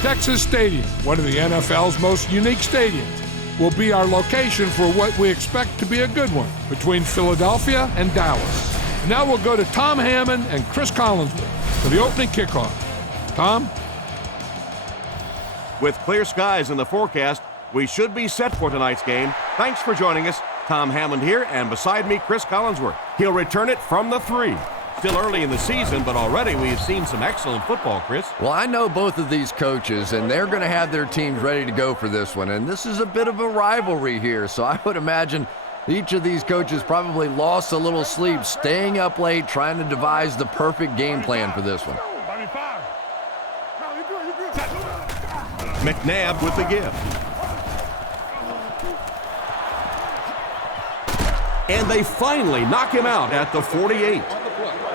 Texas Stadium, one of the NFL's most unique stadiums, will be our location for what we expect to be a good one between Philadelphia and Dallas. And now we'll go to Tom Hammond and Chris Collinsworth for the opening kickoff. Tom? With clear skies in the forecast, we should be set for tonight's game. Thanks for joining us. Tom Hammond here, and beside me, Chris Collinsworth. He'll return it from the 3. Still early in the season, but already we've seen some excellent football, Chris. Well, I know both of these coaches, and they're going to have their teams ready to go for this one. And this is a bit of a rivalry here, so I would imagine each of these coaches probably lost a little sleep, staying up late, trying to devise the perfect game plan for this one. McNabb with the give. And they finally knock him out at the 48.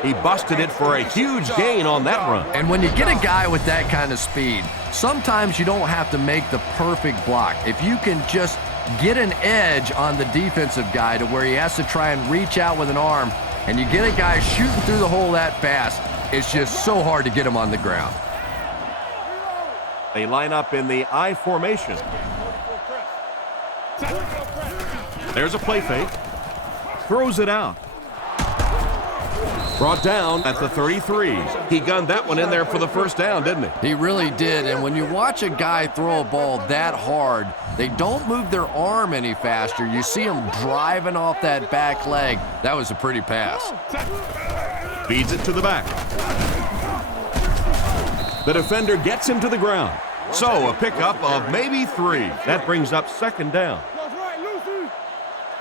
He busted it for a huge gain on that run. And when you get a guy with that kind of speed, sometimes you don't have to make the perfect block. If you can just get an edge on the defensive guy to where he has to try and reach out with an arm, and you get a guy shooting through the hole that fast, it's just so hard to get him on the ground. They line up in the I formation. There's a play fake. Throws it out. Brought down at the 33. He gunned that one in there for the first down, didn't he? He really did, and when you watch a guy throw a ball that hard, they don't move their arm any faster. You see him driving off that back leg. That was a pretty pass. Feeds it to the back. The defender gets him to the ground. So a pickup of maybe 3. That brings up second down.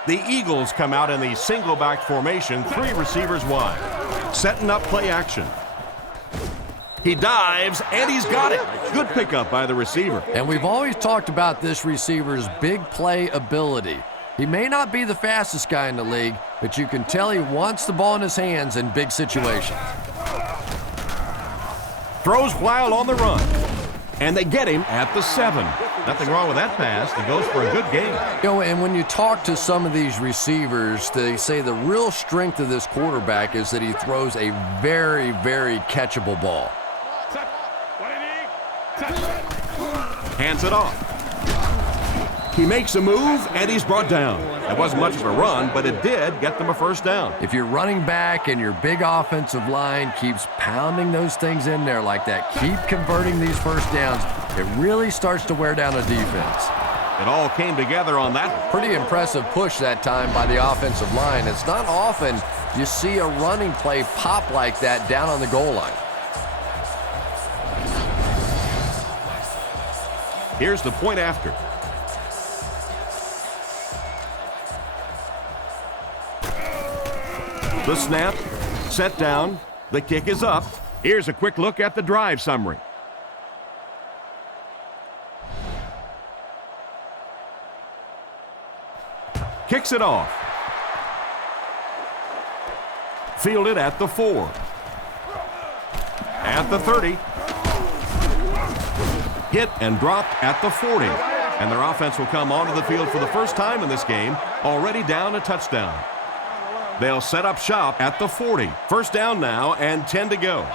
The Eagles come out in the single back formation, 3 receivers wide. Setting up play action. He dives, and he's got it. Good pickup by the receiver. And we've always talked about this receiver's big play ability. He may not be the fastest guy in the league, but you can tell he wants the ball in his hands in big situations. Throws while on the run. And they get him at the 7. Nothing wrong with that pass. He goes for a good game. You know, and when you talk to some of these receivers, they say the real strength of this quarterback is that he throws a very, very catchable ball. Hands it off. He makes a move, and he's brought down. It wasn't much of a run, but it did get them a first down. If you're running back and your big offensive line keeps pounding those things in there like that, keep converting these first downs, it really starts to wear down a defense. It all came together on that. Pretty impressive push that time by the offensive line. It's not often you see a running play pop like that down on the goal line. Here's the point after. The snap, set down, the kick is up. Here's a quick look at the drive summary. Kicks it off. Fielded at the 4. At the 30. Hit and dropped at the 40. And their offense will come onto the field for the first time in this game, already down a touchdown. They'll set up shop at the 40. First down now and 10 to go.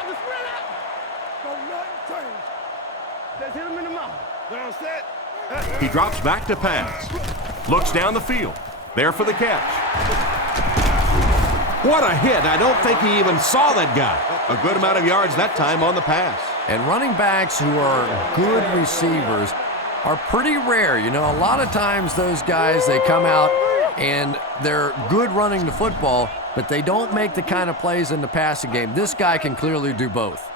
He drops back to pass. Looks down the field. There for the catch. What a hit. I don't think he even saw that guy. A good amount of yards that time on the pass. And running backs who are good receivers are pretty rare. You know, a lot of times those guys, they come out and they're good running the football, but they don't make the kind of plays in the passing game. This guy can clearly do both.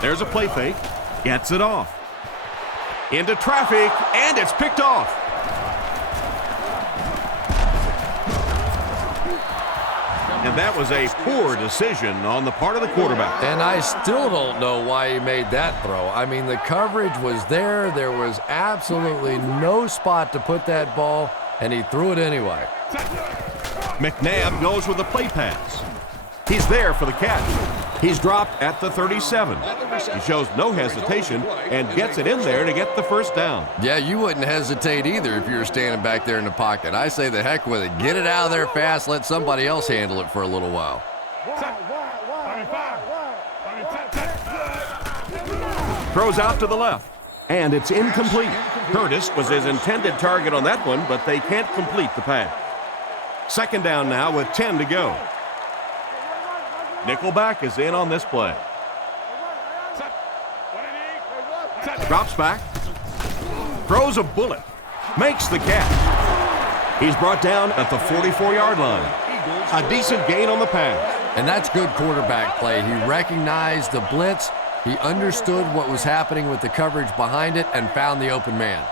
There's a play fake. Gets it off. Into traffic, and it's picked off. And that was a poor decision on the part of the quarterback. And I still don't know why he made that throw. I mean, the coverage was there. There was absolutely no spot to put that ball, and he threw it anyway. McNabb goes with a play pass. He's there for the catch. He's dropped at the 37. He shows no hesitation and gets it in there to get the first down. Yeah, you wouldn't hesitate either if you were standing back there in the pocket. I say the heck with it. Get it out of there fast. Let somebody else handle it for a little while. Throws out to the left. And it's incomplete. Curtis was his intended target on that one, but they can't complete the pass. Second down now with 10 to go. Nickelback is in on this play. Drops back. Throws a bullet. Makes the catch. He's brought down at the 44-yard line. A decent gain on the pass. And that's good quarterback play. He recognized the blitz. He understood what was happening with the coverage behind it and found the open man.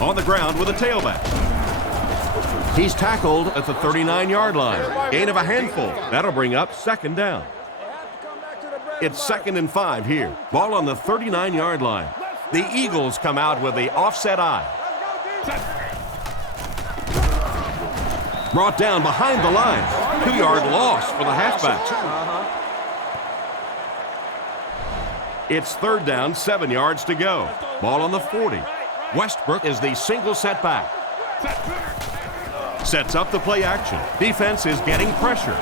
On the ground with a tailback. He's tackled at the 39-yard line. Gain of a handful. That'll bring up second down. It's 2nd and 5 here. Ball on the 39-yard line. The Eagles come out with the offset eye. Brought down behind the line. 2-yard loss for the halfback. It's 3rd down, 7 yards to go. Ball on the 40. Westbrook is the single setback. Sets up the play action. Defense is getting pressure.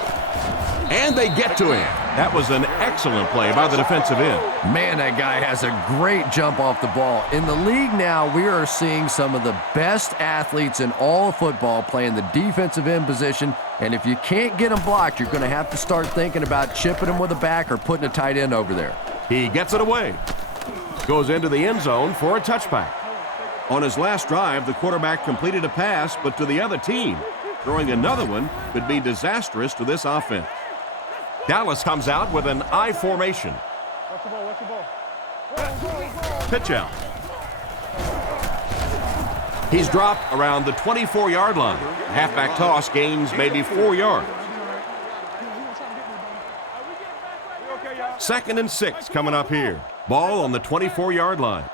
And they get to him. That was an excellent play by the defensive end. Man, that guy has a great jump off the ball. In the league now, we are seeing some of the best athletes in all of football playing the defensive end position. And if you can't get them blocked, you're going to have to start thinking about chipping them with a back or putting a tight end over there. He gets it away. Goes into the end zone for a touchback. On his last drive, the quarterback completed a pass, but to the other team. Throwing another one could be disastrous to this offense. Dallas comes out with an I formation. Pitch out. He's dropped around the 24-yard line. Halfback toss gains maybe 4 yards. 2nd and 6 coming up here. Ball on the 24-yard line.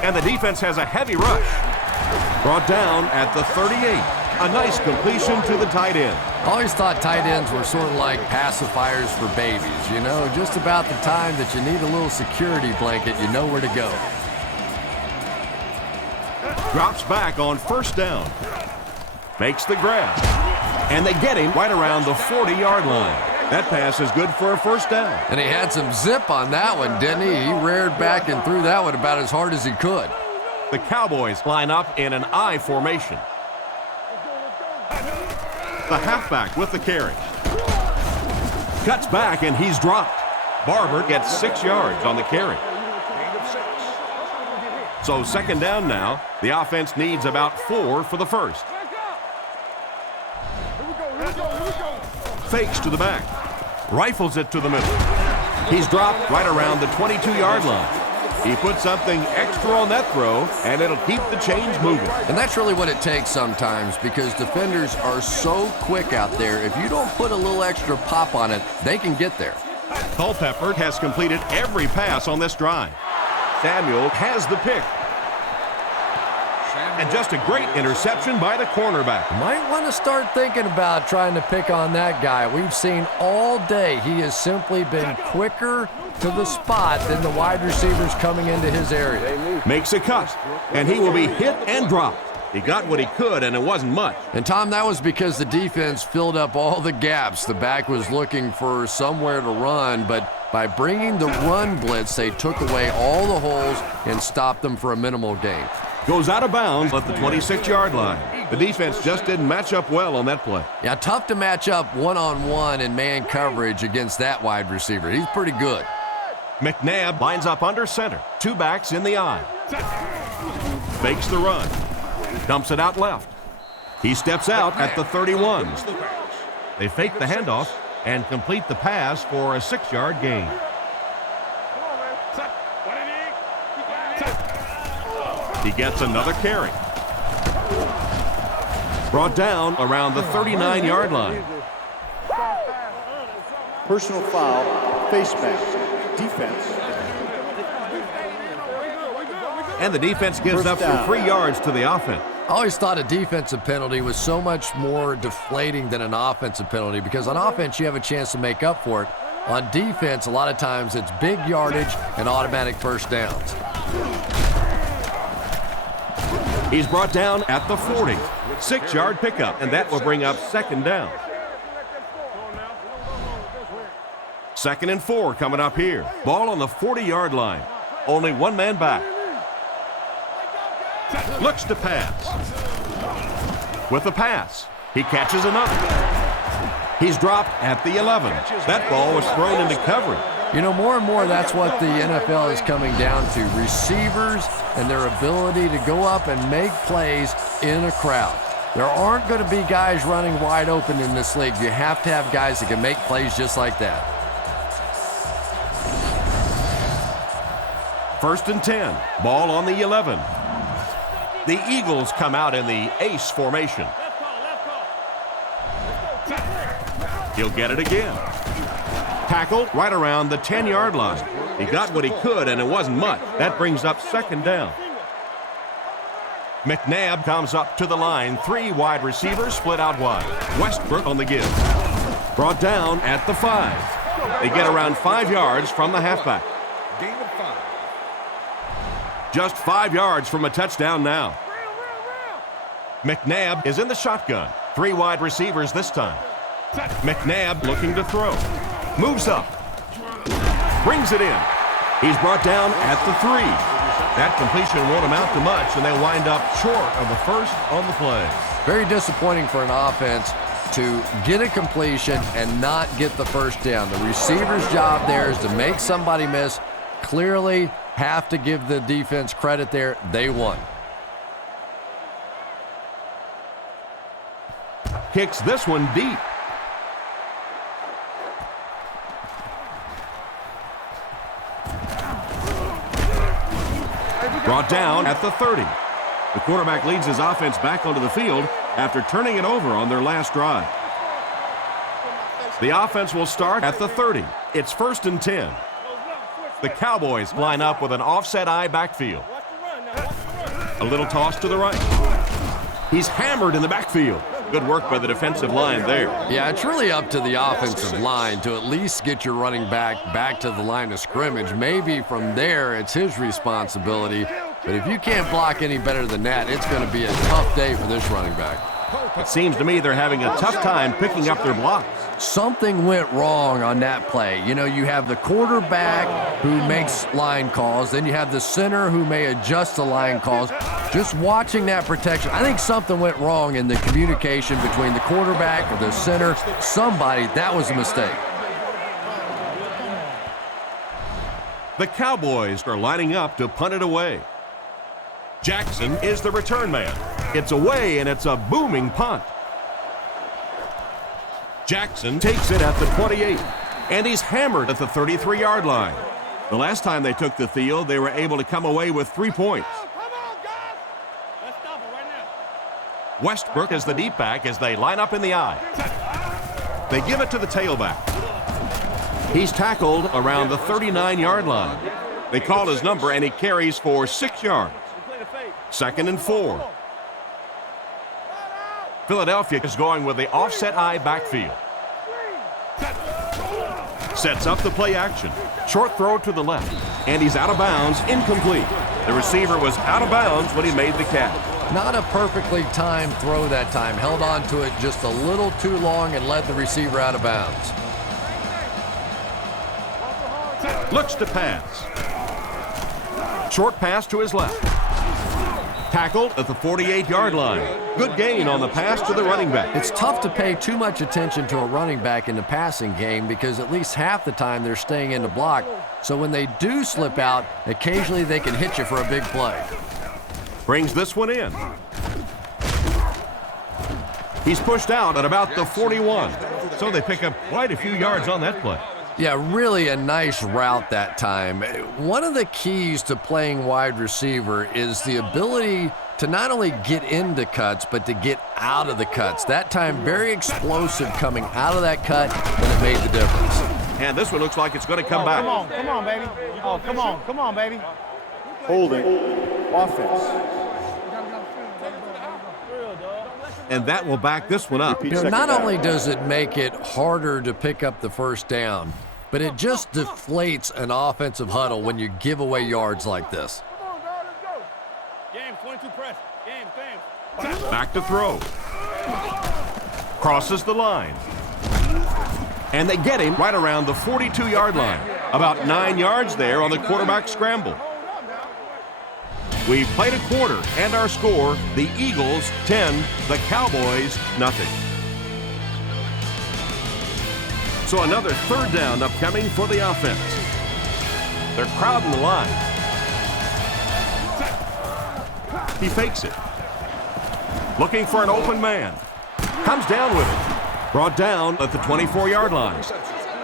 And the defense has a heavy rush. Brought down at the 38. A nice completion to the tight end. I always thought tight ends were sort of like pacifiers for babies. You know, just about the time that you need a little security blanket, you know where to go. Drops back on 1st down. Makes the grab. And they get him right around the 40-yard line. That pass is good for a 1st down. And he had some zip on that one, didn't he? He reared back and threw that one about as hard as he could. The Cowboys line up in an I formation. The halfback with the carry. Cuts back and he's dropped. Barber gets 6 yards on the carry. So 2nd down now. The offense needs about 4 for the 1st. Fakes to the back. Rifles it to the middle. He's dropped right around the 22-yard line. He put something extra on that throw, and it'll keep the chains moving. And that's really what it takes sometimes, because defenders are so quick out there. If you don't put a little extra pop on it, they can get there. Culpepper has completed every pass on this drive. Samuel has the pick. And just a great interception by the cornerback. Might want to start thinking about trying to pick on that guy. We've seen all day he has simply been quicker to the spot than the wide receivers coming into his area. Makes a cut, and he will be hit and dropped. He got what he could, and it wasn't much. And, Tom, that was because the defense filled up all the gaps. The back was looking for somewhere to run, but by bringing the run blitz, they took away all the holes and stopped them for a minimal gain. Goes out of bounds at the 26-yard line. The defense just didn't match up well on that play. Yeah, tough to match up one-on-one in man coverage against that wide receiver. He's pretty good. McNabb lines up under center. 2 backs in the eye. Fakes the run. Dumps it out left. He steps out at the 31. They fake the handoff and complete the pass for a 6-yard gain. He gets another carry. Brought down around the 39-yard line. Personal foul, face mask, defense. And the defense gives up some free yards to the offense. I always thought a defensive penalty was so much more deflating than an offensive penalty, because on offense you have a chance to make up for it. On defense, a lot of times it's big yardage and automatic first downs. He's brought down at the 40. 6-yard pickup, and that will bring up second down. 2nd and 4 coming up here. Ball on the 40-yard line. Only one man back. Looks to pass. With the pass, he catches another. He's dropped at the 11. That ball was thrown into coverage. You know, more and more, that's what the NFL is coming down to. Receivers and their ability to go up and make plays in a crowd. There aren't going to be guys running wide open in this league. You have to have guys that can make plays just like that. 1st and 10. Ball on the 11. The Eagles come out in the ace formation. He'll get it again. Tackled right around the 10-yard line. He got what he could, and it wasn't much. That brings up second down. McNabb comes up to the line. 3 wide receivers split out wide. Westbrook on the give. Brought down at the 5. They get around 5 yards from the halfback. Just 5 yards from a touchdown now. McNabb is in the shotgun. 3 wide receivers this time. McNabb looking to throw. Moves up. Brings it in. He's brought down at the 3. That completion won't amount to much, and they wind up short of the first on the play. Very disappointing for an offense to get a completion and not get the first down. The receiver's job there is to make somebody miss. Clearly have to give the defense credit there. They won. Kicks this one deep. Brought down at the 30. The quarterback leads his offense back onto the field after turning it over on their last drive. The offense will start at the 30. It's 1st and 10. The Cowboys line up with an offset eye backfield. A little toss to the right. He's hammered in the backfield. Good work by the defensive line there. Yeah, it's really up to the offensive line to at least get your running back to the line of scrimmage. Maybe from there it's his responsibility. But if you can't block any better than that, it's going to be a tough day for this running back. It seems to me they're having a tough time picking up their blocks. Something went wrong on that play. You know, you have the quarterback who makes line calls, then you have the center who may adjust the line calls. Just watching that protection, I think something went wrong in the communication between the quarterback or the center. Somebody, that was a mistake. The Cowboys are lining up to punt it away. Jackson is the return man. It's away, and it's a booming punt. Jackson takes it at the 28, and he's hammered at the 33-yard line. The last time they took the field, they were able to come away with 3 points. Westbrook is the deep back as they line up in the eye. They give it to the tailback. He's tackled around the 39-yard line. They call his number, and he carries for 6 yards. 2nd and 4. Philadelphia is going with the offset eye backfield. Sets up the play action. Short throw to the left, and he's out of bounds, incomplete. The receiver was out of bounds when he made the catch. Not a perfectly timed throw that time. Held on to it just a little too long and led the receiver out of bounds. Looks to pass. Short pass to his left. Tackled at the 48-yard line. Good gain on the pass to the running back. It's tough to pay too much attention to a running back in the passing game because at least half the time they're staying in the block. So when they do slip out, occasionally they can hit you for a big play. Brings this one in. He's pushed out at about the 41. So they pick up quite a few yards on that play. Yeah, really a nice route that time. One of the keys to playing wide receiver is the ability to not only get into cuts, but to get out of the cuts. That time, very explosive coming out of that cut, and it made the difference. And this one looks like it's going to come back. Come on, baby. Oh, come on, baby. Holding. Offense. And that will back this one up. You know, not only does it make it harder to pick up the first down, but it just deflates an offensive huddle when you give away yards like this. Come on, guard, let's go. Game, 22 press. Game. Back to throw. Crosses the line. And they get him right around the 42-yard line. About 9 yards there on the quarterback scramble. We've played a quarter, and our score, the Eagles 10, the Cowboys nothing. So another third down upcoming for the offense. They're crowding the line. He fakes it. Looking for an open man. Comes down with it. Brought down at the 24-yard line.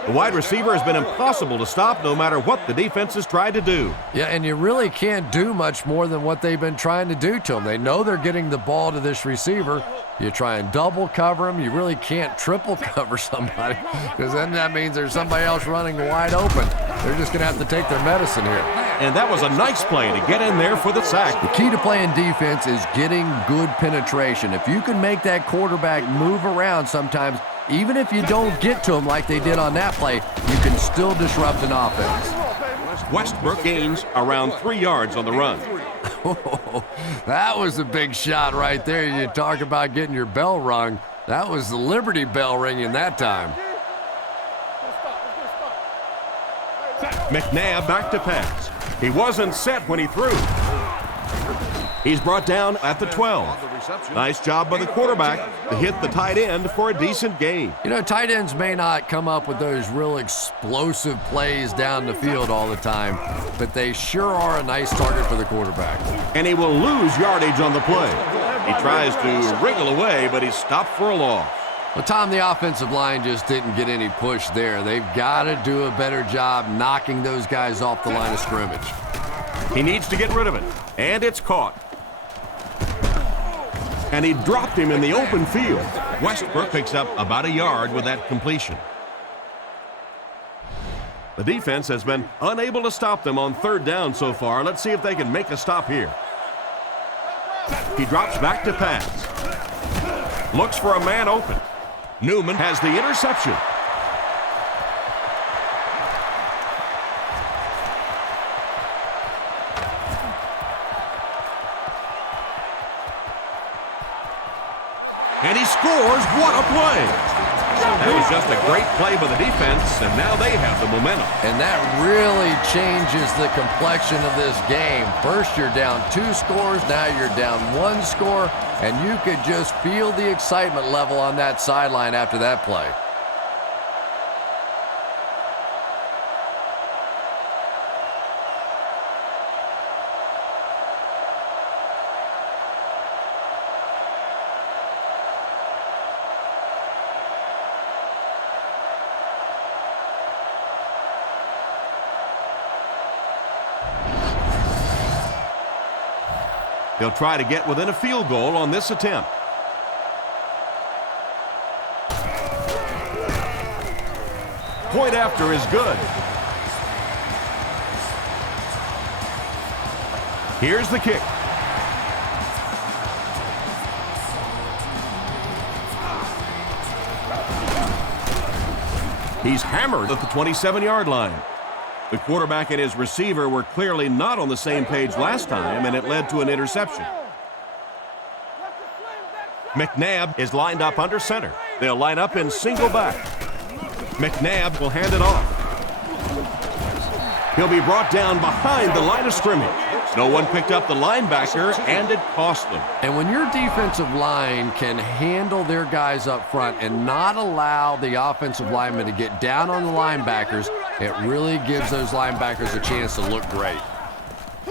The wide receiver has been impossible to stop no matter what the defense has tried to do. Yeah, and you really can't do much more than what they've been trying to do to him. They know they're getting the ball to this receiver. You try and double cover him. You really can't triple cover somebody because then that means there's somebody else running wide open. They're just going to have to take their medicine here. And that was a nice play to get in there for the sack. The key to playing defense is getting good penetration. If you can make that quarterback move around sometimes, even if you don't get to him like they did on that play, you can still disrupt an offense. Westbrook gains around 3 yards on the run. That was a big shot right there. You talk about getting your bell rung. That was the Liberty Bell ringing that time. McNabb back to pass. He wasn't set when he threw. He's brought down at the 12. Nice job by the quarterback to hit the tight end for a decent gain. You know, tight ends may not come up with those real explosive plays down the field all the time, but they sure are a nice target for the quarterback. And he will lose yardage on the play. He tries to wriggle away, but he's stopped for a loss. Well, Tom, the offensive line just didn't get any push there. They've got to do a better job knocking those guys off the line of scrimmage. He needs to get rid of it, and it's caught. And he dropped him in the open field. Westbrook picks up about a yard with that completion. The defense has been unable to stop them on third down so far. Let's see if they can make a stop here. He drops back to pass. Looks for a man open. Newman has the interception. And he scores. What a play. That was just a great play by the defense, and now they have the momentum. And that really changes the complexion of this game. First you're down 2 scores, now you're down 1 score, and you could just feel the excitement level on that sideline after that play. They'll try to get within a field goal on this attempt. Point after is good. Here's the kick. He's hammered at the 27-yard line. The quarterback and his receiver were clearly not on the same page last time, and it led to an interception. McNabb is lined up under center. They'll line up in single back. McNabb will hand it off. He'll be brought down behind the line of scrimmage. No one picked up the linebacker, and it cost them. And when your defensive line can handle their guys up front and not allow the offensive linemen to get down on the linebackers, it really gives those linebackers a chance to look great.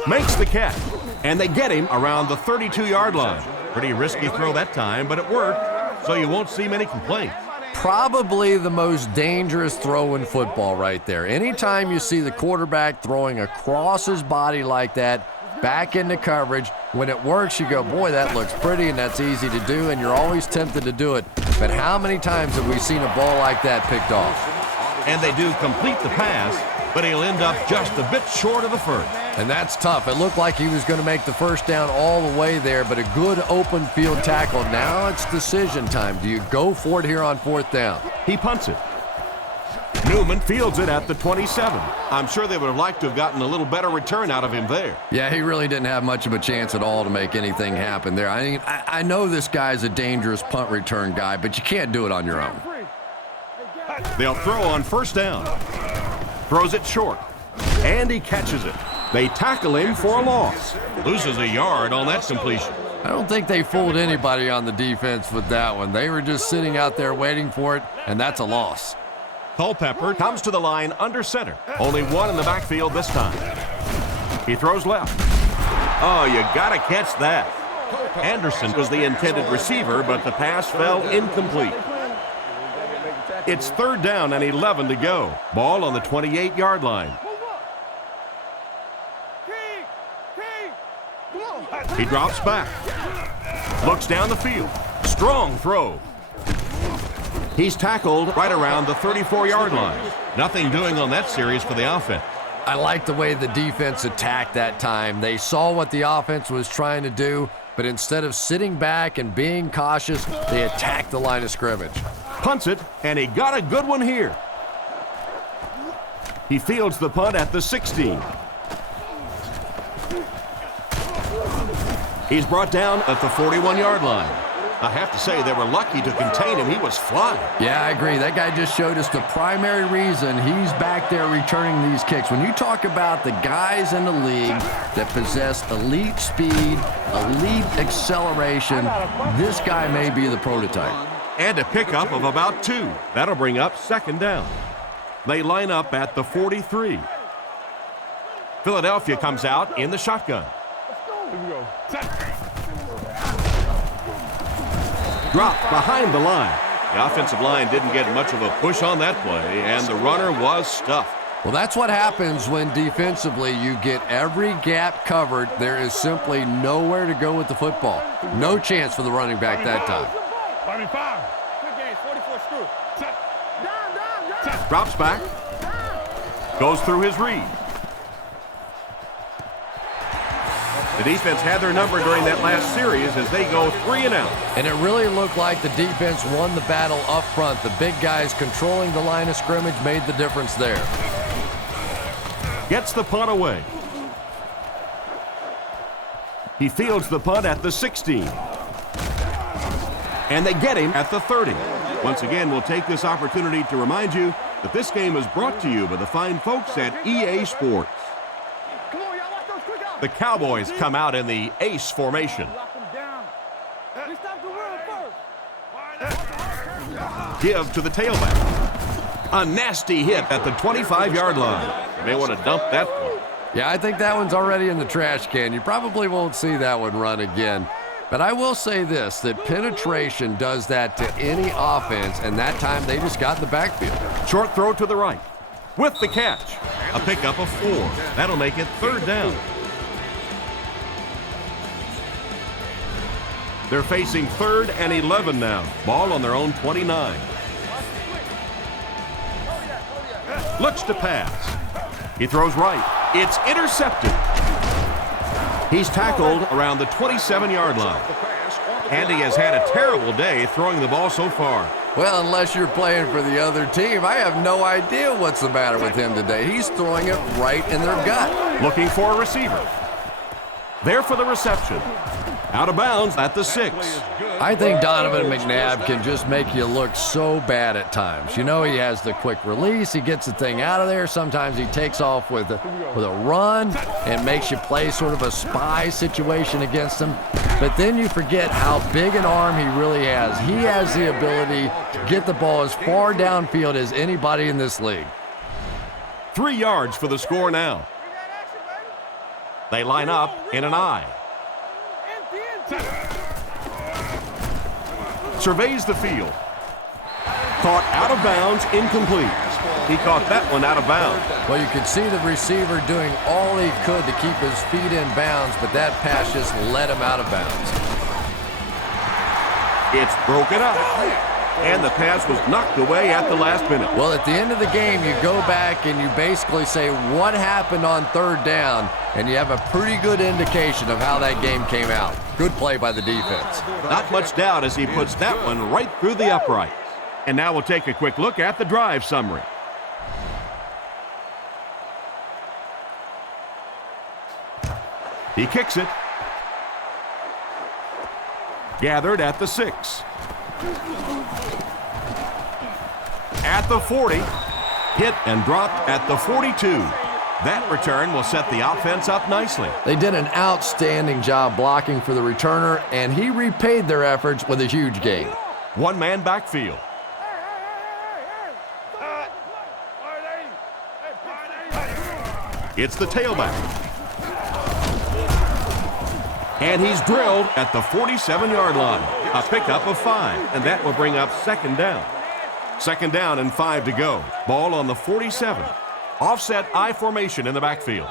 Makes the catch, and they get him around the 32-yard line. Pretty risky throw that time, but it worked, so you won't see many complaints. Probably the most dangerous throw in football right there. Anytime you see the quarterback throwing across his body like that, back into coverage, when it works, you go, boy, that looks pretty and that's easy to do, and you're always tempted to do it. But how many times have we seen a ball like that picked off? And they do complete the pass, but he'll end up just a bit short of the first. And that's tough. It looked like he was going to make the first down all the way there, but a good open field tackle. Now it's decision time. Do you go for it here on fourth down? He punts it. Newman fields it at the 27. I'm sure they would have liked to have gotten a little better return out of him there. Yeah, he really didn't have much of a chance at all to make anything happen there. I mean, I know this guy's a dangerous punt return guy, but you can't do it on your own. They'll throw on first down. Throws it short. And he catches it. They tackle him for a loss. Loses a yard on that completion. I don't think they fooled anybody on the defense with that one. They were just sitting out there waiting for it, and that's a loss. Culpepper comes to the line under center. Only one in the backfield this time. He throws left. Oh, you gotta catch that. Anderson was the intended receiver, but the pass fell incomplete. It's 3rd down and 11 to go. Ball on the 28-yard line. He drops back. Looks down the field. Strong throw. He's tackled right around the 34-yard line. Nothing doing on that series for the offense. I like the way the defense attacked that time. They saw what the offense was trying to do, but instead of sitting back and being cautious, they attacked the line of scrimmage. Punts it, and he got a good one here. He fields the punt at the 16. He's brought down at the 41-yard line. I have to say, they were lucky to contain him. He was flying. Yeah, I agree. That guy just showed us the primary reason he's back there returning these kicks. When you talk about the guys in the league that possess elite speed, elite acceleration, this guy may be the prototype. And a pickup of about 2. That'll bring up 2nd down. They line up at the 43. Philadelphia comes out in the shotgun. Dropped behind the line. The offensive line didn't get much of a push on that play, and the runner was stuffed. Well, that's what happens when defensively you get every gap covered. There is simply nowhere to go with the football. No chance for the running back that time. Drops back. Goes through his read. The defense had their number during that last series as they go 3 and out. And it really looked like the defense won the battle up front. The big guys controlling the line of scrimmage made the difference there. Gets the punt away. He fields the punt at the 16. And they get him at the 30. Once again, we'll take this opportunity to remind you that this game is brought to you by the fine folks at EA Sports. The Cowboys come out in the ace formation. Give to the tailback. A nasty hit at the 25-yard line. You may want to dump that one. Yeah, I think that one's already in the trash can. You probably won't see that one run again. But I will say this, that penetration does that to any offense, and that time they just got in the backfield. Short throw to the right. With the catch. A pickup of 4. That'll make it 3rd down. They're facing 3rd and 11 now. Ball on their own 29. Looks to pass. He throws right. It's intercepted. He's tackled around the 27-yard line. And he has had a terrible day throwing the ball so far. Well, unless you're playing for the other team, I have no idea what's the matter with him today. He's throwing it right in their gut. Looking for a receiver. There for the reception. Out of bounds at the 6. I think Donovan McNabb can just make you look so bad at times. You know, he has the quick release. He gets the thing out of there. Sometimes he takes off with a run and makes you play sort of a spy situation against him. But then you forget how big an arm he really has. He has the ability to get the ball as far downfield as anybody in this league. 3 yards for the score now. They line up in an I. Surveys the field. Caught out of bounds, incomplete. He caught that one out of bounds. Well, you could see the receiver doing all he could to keep his feet in bounds, but that pass just let him out of bounds. It's broken up, and the pass was knocked away at the last minute. Well, at the end of the game, you go back and you basically say what happened on 3rd down, and you have a pretty good indication of how that game came out. Good play by the defense. Not much doubt as he puts that one right through the uprights. And now we'll take a quick look at the drive summary. He kicks it. Gathered at the 6. At the 40. Hit and dropped at the 42. That return will set the offense up nicely. They did an outstanding job blocking for the returner, and he repaid their efforts with a huge gain. One-man backfield. It's the tailback. And he's drilled at the 47-yard line. A pickup of 5, and that will bring up second down. Second down and 5 to go. Ball on the 47. Offset I formation in the backfield.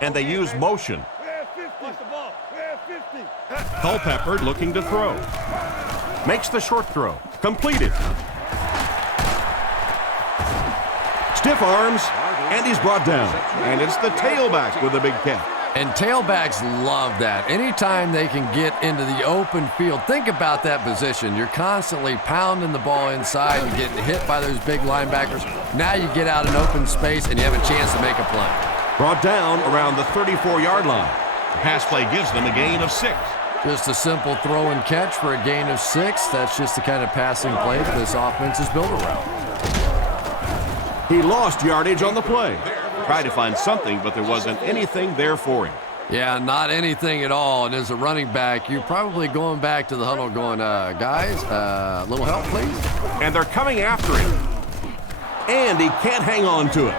And they use motion. Culpepper looking to throw. Makes the short throw. Completed. Stiff arms, and he's brought down. And it's the tailback with a big catch. And tailbacks love that. Anytime they can get into the open field, think about that position. You're constantly pounding the ball inside and getting hit by those big linebackers. Now you get out in open space and you have a chance to make a play. Brought down around the 34-yard line. The pass play gives them a gain of 6. Just a simple throw and catch for a gain of 6. That's just the kind of passing play that this offense is built around. He lost yardage on the play. Tried to find something, but there wasn't anything there for him. Yeah, not anything at all. And as a running back, you're probably going back to the huddle going, guys, a little help, please. And they're coming after him. And he can't hang on to it.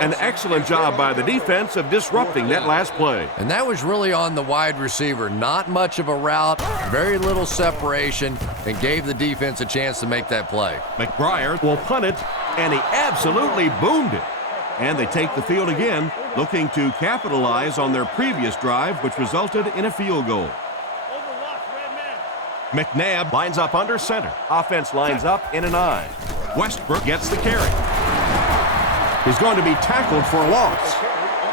An excellent job by the defense of disrupting that last play. And that was really on the wide receiver. Not much of a route, very little separation, and gave the defense a chance to make that play. McBriar will punt it, and he absolutely boomed it. And they take the field again, looking to capitalize on their previous drive, which resulted in a field goal. McNabb lines up under center. Offense lines up in an I. Westbrook gets the carry. He's going to be tackled for a loss.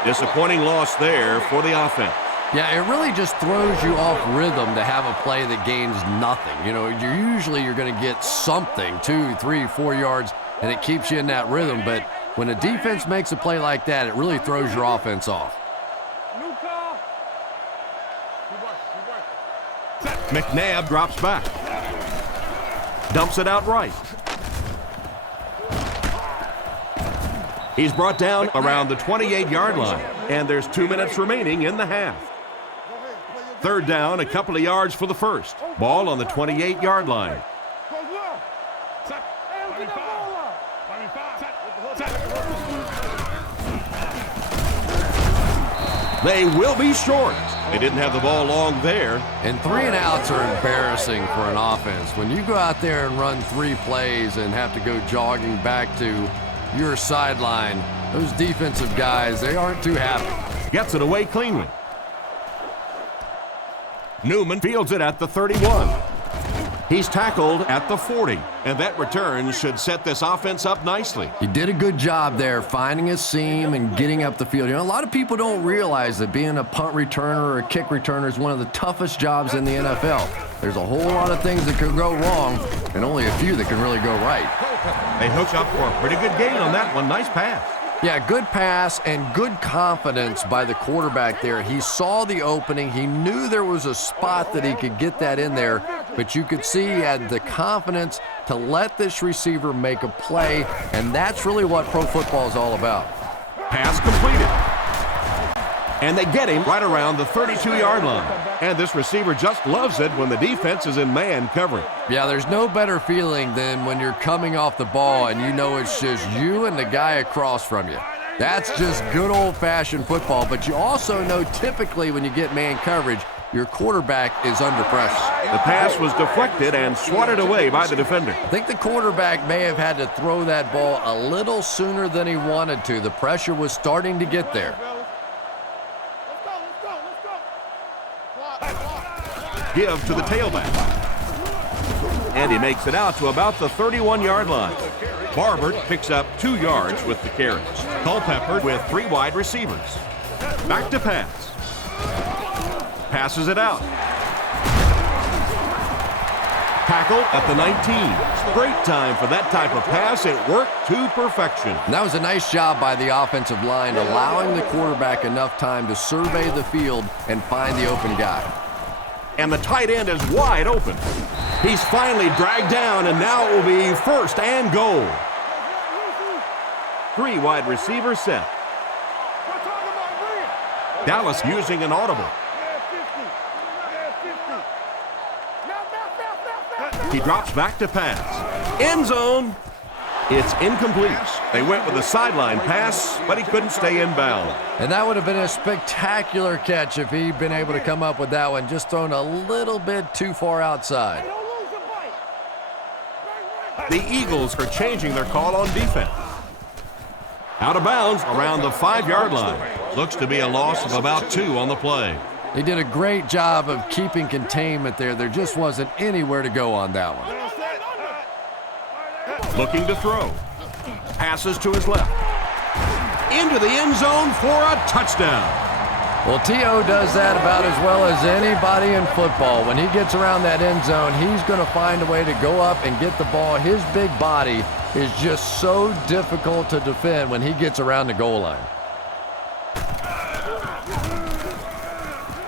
Disappointing loss there for the offense. Yeah, it really just throws you off rhythm to have a play that gains nothing. You know, you're going to get something, 2, 3, 4 yards, and it keeps you in that rhythm. But when a defense makes a play like that, it really throws your offense off. McNabb drops back. Dumps it out right. He's brought down around the 28-yard line, and there's 2 minutes remaining in the half. Third down, a couple of yards for the first. Ball on the 28-yard line. They will be short. They didn't have the ball long there. And 3 and outs are embarrassing for an offense. When you go out there and run 3 plays and have to go jogging back to your sideline, those defensive guys, they aren't too happy. Gets it away cleanly. Newman fields it at the 31. He's tackled at the 40, and that return should set this offense up nicely. He did a good job there finding a seam and getting up the field. You know, a lot of people don't realize that being a punt returner or a kick returner is one of the toughest jobs in the NFL. There's a whole lot of things that could go wrong and only a few that can really go right. They hook up for a pretty good gain on that one. Nice pass. Yeah, good pass and good confidence by the quarterback there. He saw the opening. He knew there was a spot that he could get that in there, but you could see he had the confidence to let this receiver make a play, and that's really what pro football is all about. Pass completed. And they get him right around the 32-yard line. And this receiver just loves it when the defense is in man coverage. Yeah, there's no better feeling than when you're coming off the ball and you know it's just you and the guy across from you. That's just good old-fashioned football. But you also know typically when you get man coverage, your quarterback is under pressure. The pass was deflected and swatted away by the defender. I think the quarterback may have had to throw that ball a little sooner than he wanted to. The pressure was starting to get there. Give to the tailback. And he makes it out to about the 31-yard line. Barber picks up 2 yards with the carry. Culpepper with 3 wide receivers. Back to pass. Passes it out. Tackled at the 19. Great time for that type of pass. It worked to perfection. And that was a nice job by the offensive line, allowing the quarterback enough time to survey the field and find the open guy. And the tight end is wide open. He's finally dragged down, and now it will be first and goal. 3 wide receivers set. Dallas using an audible. He drops back to pass. End zone. It's incomplete. They went with a sideline pass, but he couldn't stay in bounds. And that would have been a spectacular catch if he'd been able to come up with that one, just thrown a little bit too far outside. The Eagles are changing their call on defense. Out of bounds around the 5-yard line. Looks to be a loss of about 2 on the play. He did a great job of keeping containment there. There just wasn't anywhere to go on that one. Looking to throw. Passes to his left. Into the end zone for a touchdown. Well, T.O. does that about as well as anybody in football. When he gets around that end zone, he's going to find a way to go up and get the ball. His big body is just so difficult to defend when he gets around the goal line.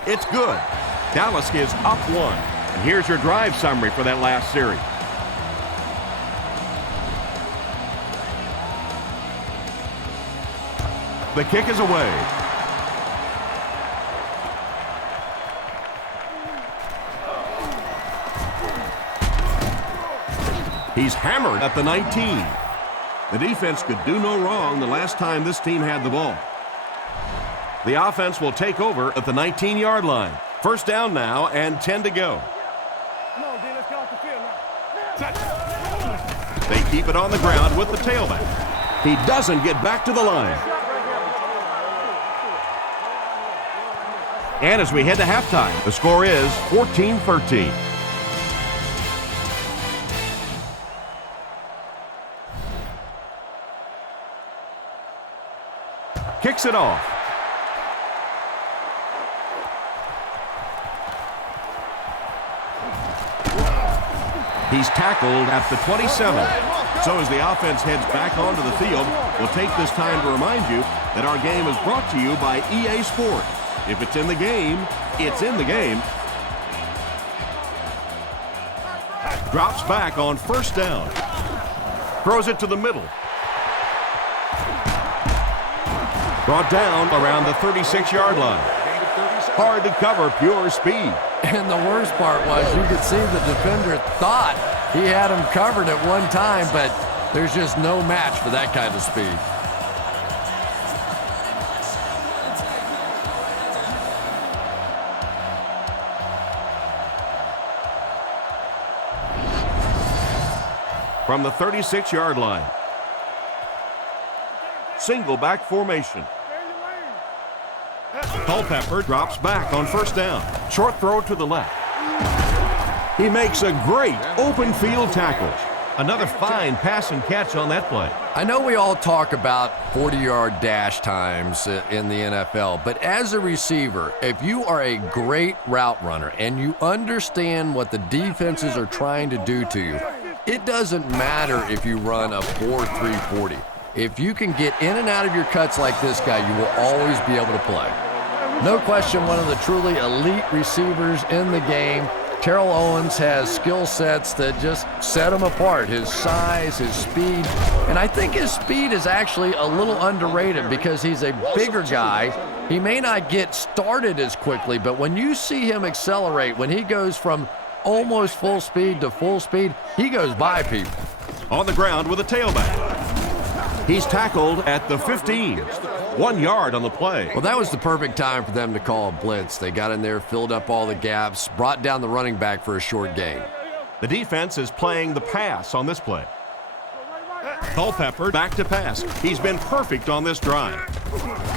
It's good. Dallas is up 1. And here's your drive summary for that last series. The kick is away. He's hammered at the 19. The defense could do no wrong the last time this team had the ball. The offense will take over at the 19-yard line. First down now and 10 to go. They keep it on the ground with the tailback. He doesn't get back to the line. And as we head to halftime, the score is 14-13. Kicks it off. He's tackled at the 27. So as the offense heads back onto the field, we'll take this time to remind you that our game is brought to you by EA Sports. If it's in the game, it's in the game. Drops back on first down. Throws it to the middle. Brought down around the 36-yard line. Hard to cover, pure speed. And the worst part was you could see the defender thought he had him covered at one time, but there's just no match for that kind of speed. From the 36-yard line. Single back formation. Culpepper drops back on first down. Short throw to the left. He makes a great open field tackle. Another fine pass and catch on that play. I know we all talk about 40-yard dash times in the NFL, but as a receiver, if you are a great route runner and you understand what the defenses are trying to do to you, it doesn't matter if you run a 4.3 40. If you can get in and out of your cuts like this guy, you will always be able to play. No question, one of the truly elite receivers in the game. Terrell Owens has skill sets that just set him apart. His size, his speed, and I think his speed is actually a little underrated because he's a bigger guy. He may not get started as quickly, but when you see him accelerate, when he goes from almost full speed to full speed, he goes by people. On the ground with a tailback. He's tackled at the 15. 1 yard on the play. Well, that was the perfect time for them to call a blitz. They got in there, filled up all the gaps, brought down the running back for a short gain. The defense is playing the pass on this play. Culpepper back to pass. He's been perfect on this drive.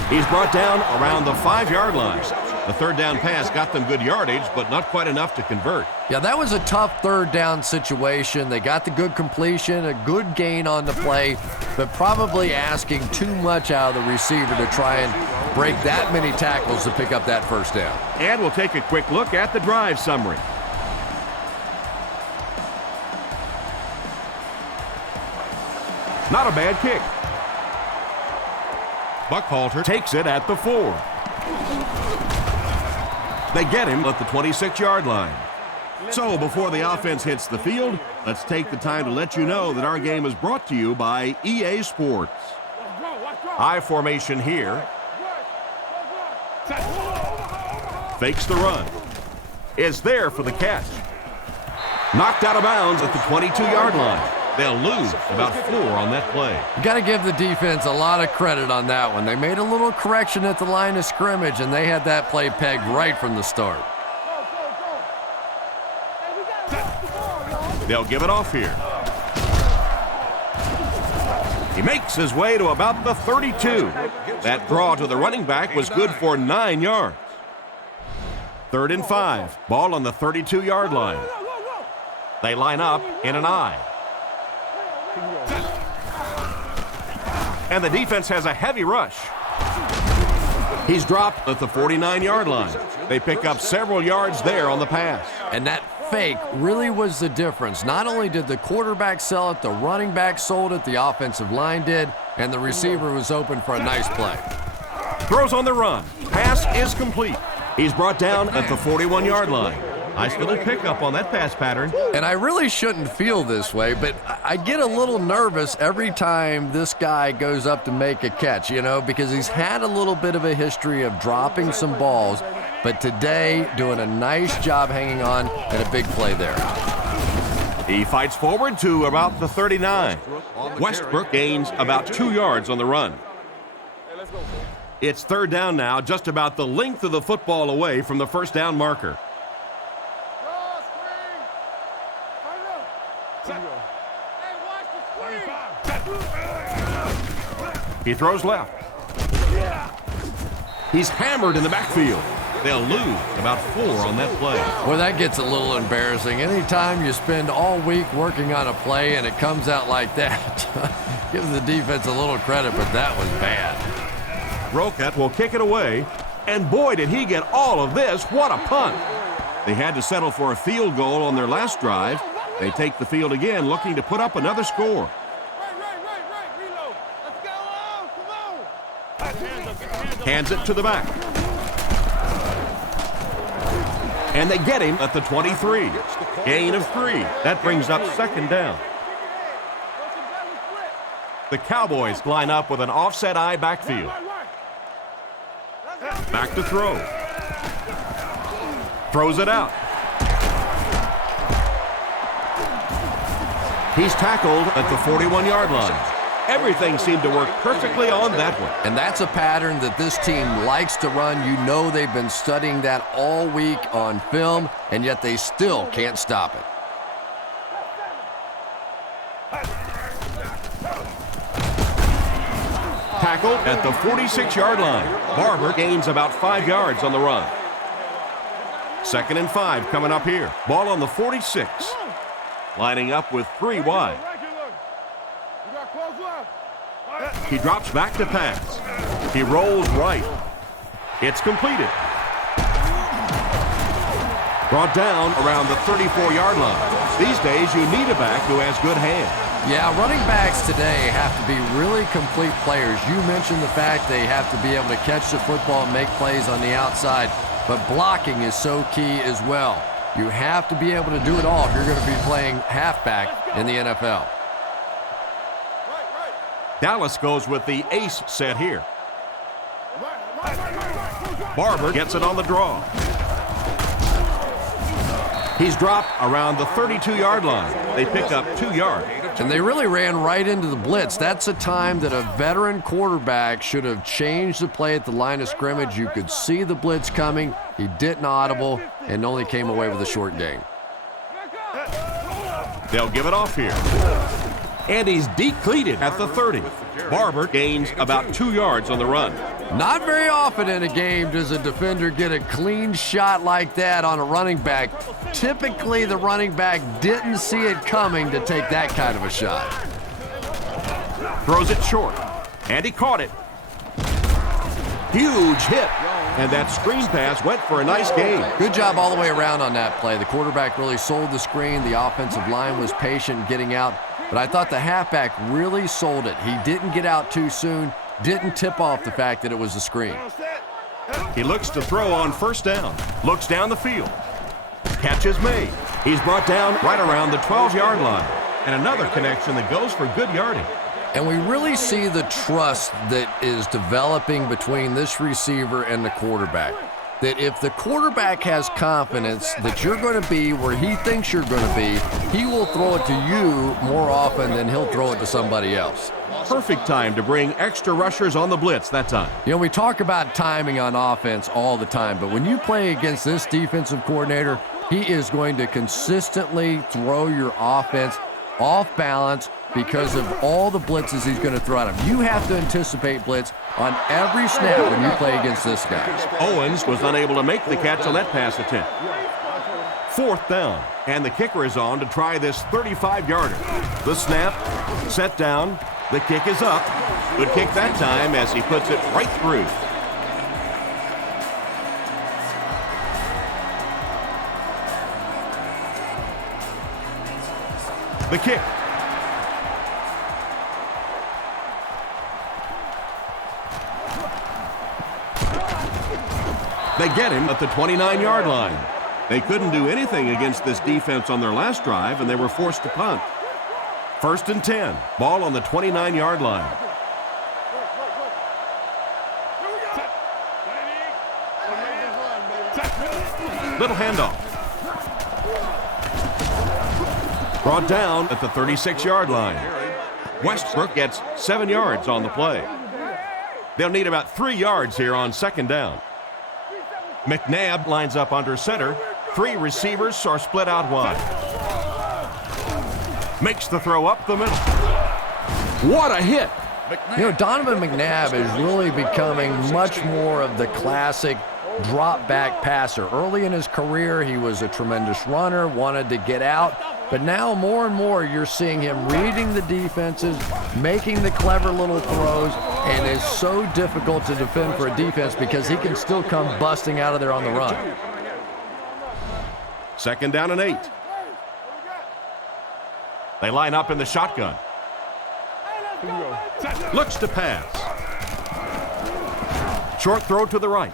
He's brought down around the 5-yard line. The third down pass got them good yardage, but not quite enough to convert. Yeah, that was a tough third down situation. They got the good completion, a good gain on the play, but probably asking too much out of the receiver to try and break that many tackles to pick up that first down. And we'll take a quick look at the drive summary. Not a bad kick. Buckhalter takes it at the 4. They get him at the 26-yard line. So before the offense hits the field, let's take the time to let you know that our game is brought to you by EA Sports. High formation here. Fakes the run. Is there for the catch. Knocked out of bounds at the 22-yard line. They'll lose about 4 on that play. You got to give the defense a lot of credit on that one. They made a little correction at the line of scrimmage, and they had that play pegged right from the start. They'll give it off here. He makes his way to about the 32. That draw to the running back was good for 9 yards. 3rd and 5. Ball on the 32-yard line. They line up in an I. And the defense has a heavy rush. He's dropped at the 49-yard line. They pick up several yards there on the pass. And that fake really was the difference. Not only did the quarterback sell it, the running back sold it, the offensive line did, and the receiver was open for a nice play. Throws on the run. Pass is complete. He's brought down at the 41-yard line. Nice little pickup on that pass pattern. And I really shouldn't feel this way, but I get a little nervous every time this guy goes up to make a catch, because he's had a little bit of a history of dropping some balls, but today doing a nice job hanging on and a big play there. He fights forward to about the 39. Westbrook gains about 2 yards on the run. It's 3rd down now, just about the length of the football away from the first down marker. He throws left. He's hammered in the backfield. They'll lose about 4 on that play. Well, that gets a little embarrassing. Anytime you spend all week working on a play and it comes out like that, give the defense a little credit, but that was bad. Roquette will kick it away, and boy, did he get all of this. What a punt. They had to settle for a field goal on their last drive. They take the field again, looking to put up another score. Hands it to the back. And they get him at the 23. Gain of 3. That brings up 2nd down. The Cowboys line up with an offset I backfield. Back to throw. Throws it out. He's tackled at the 41-yard line. Everything seemed to work perfectly on that one. And that's a pattern that this team likes to run. They've been studying that all week on film, and yet they still can't stop it. Tackled at the 46-yard line. Barber gains about 5 yards on the run. 2nd and 5 coming up here. Ball on the 46. Lining up with 3 wide. He drops back to pass. He rolls right. It's completed. Brought down around the 34-yard line. These days, you need a back who has good hands. Yeah, running backs today have to be really complete players. You mentioned the fact they have to be able to catch the football and make plays on the outside, but blocking is so key as well. You have to be able to do it all if you're going to be playing halfback in the NFL. Dallas goes with the ace set here. Barber gets it on the draw. He's dropped around the 32-yard line. They pick up 2 yards. And they really ran right into the blitz. That's a time that a veteran quarterback should have changed the play at the line of scrimmage. You could see the blitz coming. He didn't audible and only came away with a short gain. They'll give it off here. And he's decleated at the 30. Barber gains about 2 yards on the run. Not very often in a game does a defender get a clean shot like that on a running back. Typically, the running back didn't see it coming to take that kind of a shot. Throws it short, and he caught it. Huge hit, and that screen pass went for a nice gain. Good job all the way around on that play. The quarterback really sold the screen. The offensive line was patient getting out. but I thought the halfback really sold it. He didn't get out too soon, didn't tip off the fact that it was a screen. He looks to throw on first down, looks down the field. Catch is made. He's brought down right around the 12-yard line. And another connection that goes for good yardage. And we really see the trust that is developing between this receiver and the quarterback. That if the quarterback has confidence that you're going to be where he thinks you're going to be, he will throw it to you more often than he'll throw it to somebody else. Perfect time to bring extra rushers on the blitz that time. You know, we talk about timing on offense all the time, but when you play against this defensive coordinator, he is going to consistently throw your offense off balance because of all the blitzes he's going to throw at him. You have to anticipate blitz on every snap when you play against this guy. Owens was unable to make the catch on that pass attempt. 4th down, and the kicker is on to try this 35-yarder. The snap, set down, the kick is up. Good kick that time as he puts it right through. The kick. They get him at the 29-yard line. They couldn't do anything against this defense on their last drive, and they were forced to punt. 1st and 10. Ball on the 29-yard line. Little handoff. Brought down at the 36-yard line. Westbrook gets 7 yards on the play. They'll need about 3 yards here on 2nd down. McNabb lines up under center. 3 receivers are split out wide. Makes the throw up the middle. What a hit! You know, Donovan McNabb is really becoming much more of the classic drop-back passer. Early in his career, he was a tremendous runner, wanted to get out. But now more and more you're seeing him reading the defenses, making the clever little throws, and it's so difficult to defend for a defense because he can still come busting out of there on the run. 2nd down and 8. They line up in the shotgun. Looks to pass. Short throw to the right.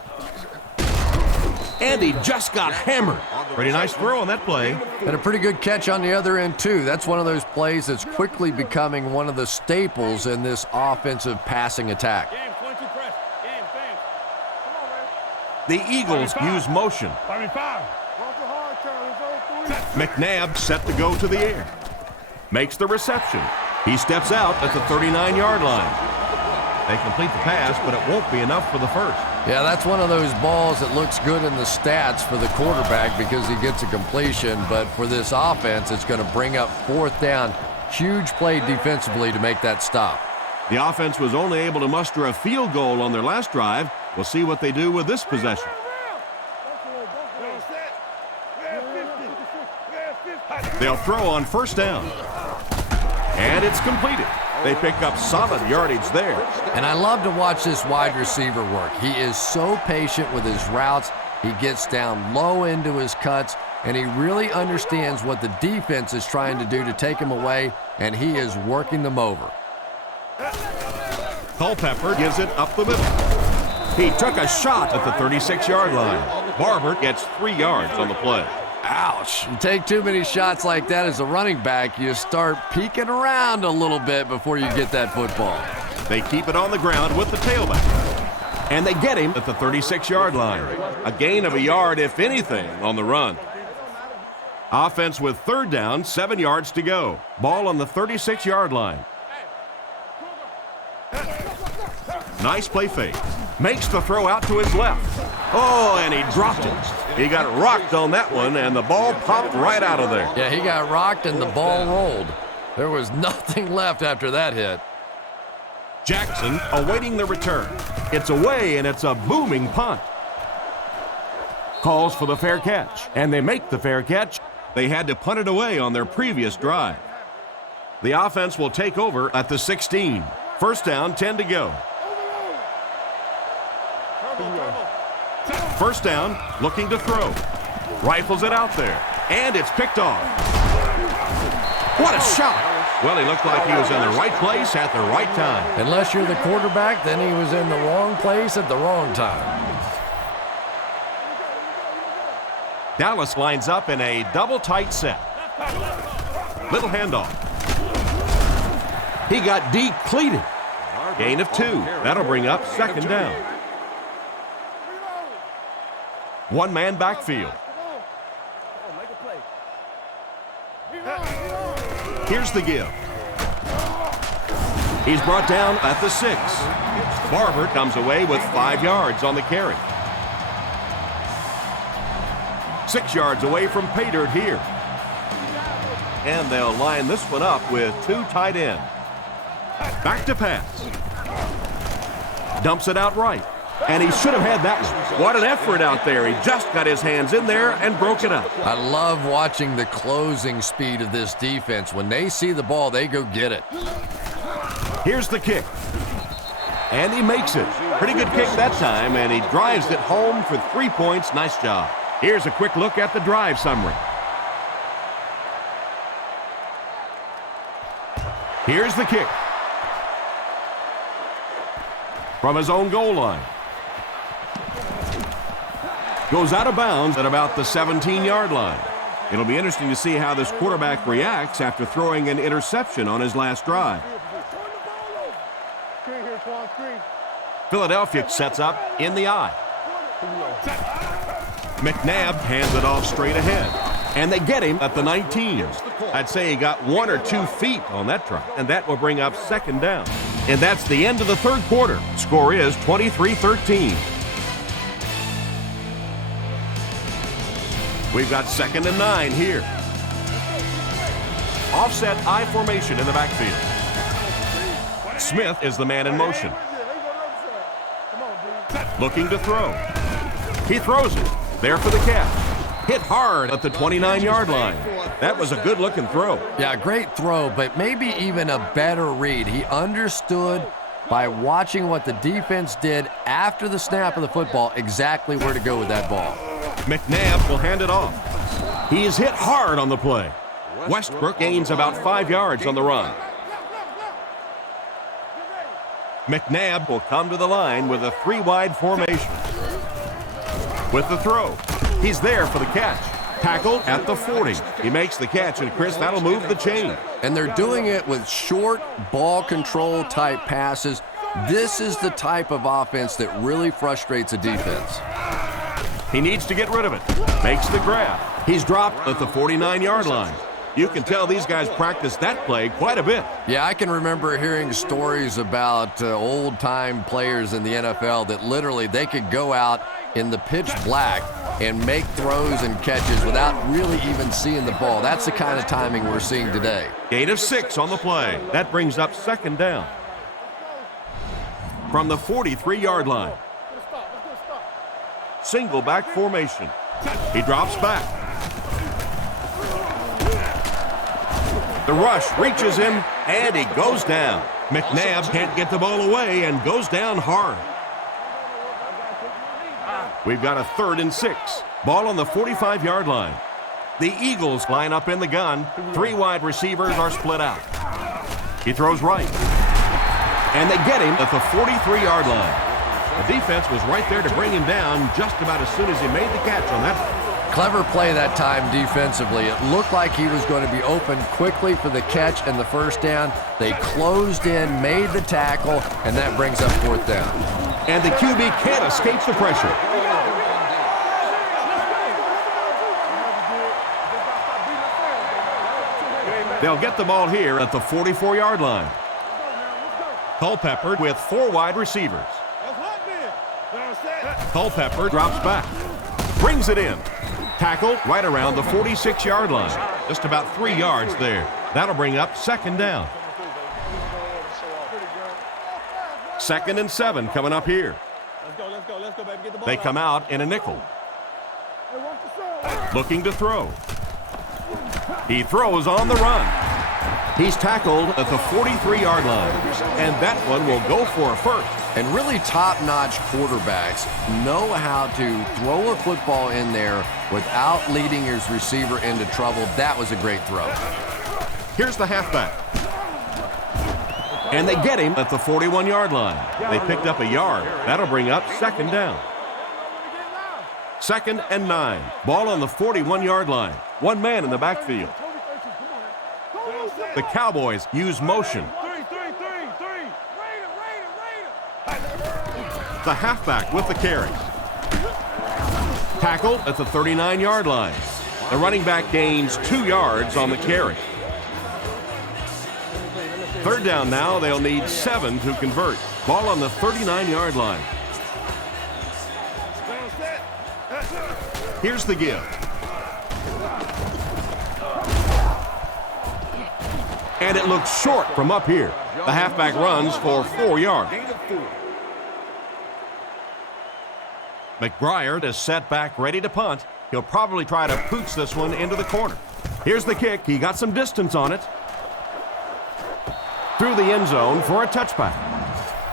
And he just got hammered. Pretty nice throw on that play. And a pretty good catch on the other end, too. That's one of those plays that's quickly becoming one of the staples in this offensive passing attack. The Eagles use motion. McNabb set to go to the air. Makes the reception. He steps out at the 39-yard line. They complete the pass, but it won't be enough for the first. Yeah, that's one of those balls that looks good in the stats for the quarterback because he gets a completion, but for this offense, it's going to bring up 4th down. Huge play defensively to make that stop. The offense was only able to muster a field goal on their last drive. We'll see what they do with this possession. They'll throw on 1st down. And it's completed. They pick up solid yardage there. And I love to watch this wide receiver work. He is so patient with his routes. He gets down low into his cuts, and he really understands what the defense is trying to do to take him away, and he is working them over. Culpepper gives it up the middle. He took a shot at the 36-yard line. Barber gets 3 yards on the play. Ouch. You take too many shots like that as a running back, you start peeking around a little bit before you get that football. They keep it on the ground with the tailback. And they get him at the 36-yard line. A gain of a yard, if anything, on the run. Offense with 3rd down, 7 yards to go. Ball on the 36-yard line. Nice play fake. Makes the throw out to his left. Oh, and he dropped it. He got rocked on that one, and the ball popped right out of there. Yeah, he got rocked, and the ball rolled. There was nothing left after that hit. Jackson awaiting the return. It's away, and it's a booming punt. Calls for the fair catch, and they make the fair catch. They had to punt it away on their previous drive. The offense will take over at the 16. 1st down, 10 to go. 1st down, looking to throw. Rifles it out there, and it's picked off. What a shot! Well, he looked like he was in the right place at the right time. Unless you're the quarterback, then he was in the wrong place at the wrong time. Dallas lines up in a double tight set. Little handoff. He got depleted. Gain of 2. That'll bring up second down. One-man backfield. Here's the give. He's brought down at the 6. Barber comes away with 5 yards on the carry. 6 yards away from pay dirt here. And they'll line this one up with 2 tight ends. Back to pass. Dumps it out right. And he should have had that one. What an effort out there. He just got his hands in there and broke it up. I love watching the closing speed of this defense. When they see the ball, they go get it. Here's the kick. And he makes it. Pretty good kick that time, and he drives it home for 3 points. Nice job. Here's a quick look at the drive summary. Here's the kick. From his own goal line. Goes out of bounds at about the 17-yard line. It'll be interesting to see how this quarterback reacts after throwing an interception on his last drive. Philadelphia sets up in the eye. McNabb hands it off straight ahead. And they get him at the 19. I'd say he got 1 or 2 feet on that try. And that will bring up second down. And that's the end of the third quarter. Score is 23-13. We've got 2nd and 9 here. Offset I formation in the backfield. Smith is the man in motion. Looking to throw. He throws it. There for the catch. Hit hard at the 29-yard line. That was a good-looking throw. Yeah, great throw, but maybe even a better read. He understood by watching what the defense did after the snap of the football exactly where to go with that ball. McNabb will hand it off. He is hit hard on the play. Westbrook gains about 5 yards on the run. McNabb will come to the line with a 3-wide formation. With the throw. He's there for the catch. Tackled at the 40. He makes the catch, and Chris, that'll move the chain. And they're doing it with short ball control type passes. This is the type of offense that really frustrates a defense. He needs to get rid of it. Makes the grab. He's dropped at the 49-yard line. You can tell these guys practice that play quite a bit. Yeah, I can remember hearing stories about old-time players in the NFL that literally they could go out in the pitch black and make throws and catches without really even seeing the ball. That's the kind of timing we're seeing today. Gain of 6 on the play. That brings up second down. From the 43-yard line. Single back formation. He drops back. The rush reaches him, and he goes down. McNabb can't get the ball away and goes down hard. We've got a 3rd and 6. Ball on the 45-yard line. The Eagles line up in the gun. 3 wide receivers are split out. He throws right. And they get him at the 43-yard line. The defense was right there to bring him down just about as soon as he made the catch on that one. Clever play that time defensively. It looked like he was going to be open quickly for the catch and the first down. They closed in, made the tackle, and that brings up 4th down. And the QB can't escape the pressure. They'll get the ball here at the 44-yard line. Culpepper with 4 wide receivers. Culpepper drops back. Brings it in. Tackled right around the 46-yard line. Just about 3 yards there. That'll bring up second down. 2nd and 7 coming up here. Let's go, baby. Get the ball They come out in a nickel. Looking to throw. He throws on the run. He's tackled at the 43-yard line. And that one will go for a first. And really top-notch quarterbacks know how to throw a football in there without leading his receiver into trouble. That was a great throw. Here's the halfback. And they get him at the 41-yard line. They picked up a yard. That'll bring up second down. 2nd and 9. Ball on the 41-yard line. One man in the backfield. The Cowboys use motion. The halfback with the carry. Tackled at the 39-yard line. The running back gains 2 yards on the carry. 3rd down now. They'll need 7 to convert. Ball on the 39-yard line. Here's the give. And it looks short from up here. The halfback runs for 4 yards. McBriar is set back ready to punt. He'll probably try to pooch this one into the corner. Here's the kick. He got some distance on it. Through the end zone for a touchback.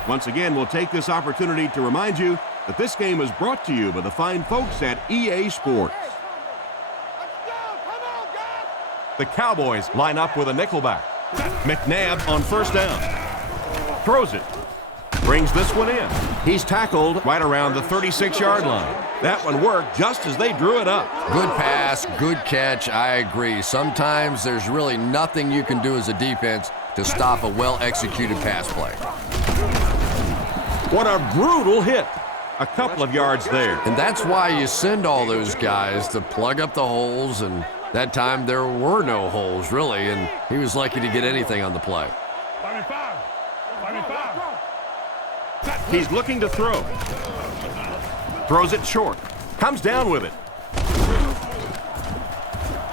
Once again, we'll take this opportunity to remind you that this game is brought to you by the fine folks at EA Sports. The Cowboys line up with a nickelback. McNabb on 1st down. Throws it. Brings this one in. He's tackled right around the 36-yard line. That one worked just as they drew it up. Good pass, good catch, I agree. Sometimes there's really nothing you can do as a defense to stop a well-executed pass play. What a brutal hit. A couple of yards there. And that's why you send all those guys to plug up the holes, and that time there were no holes, really, and he was lucky to get anything on the play. He's looking to throw. Throws it short. Comes down with it.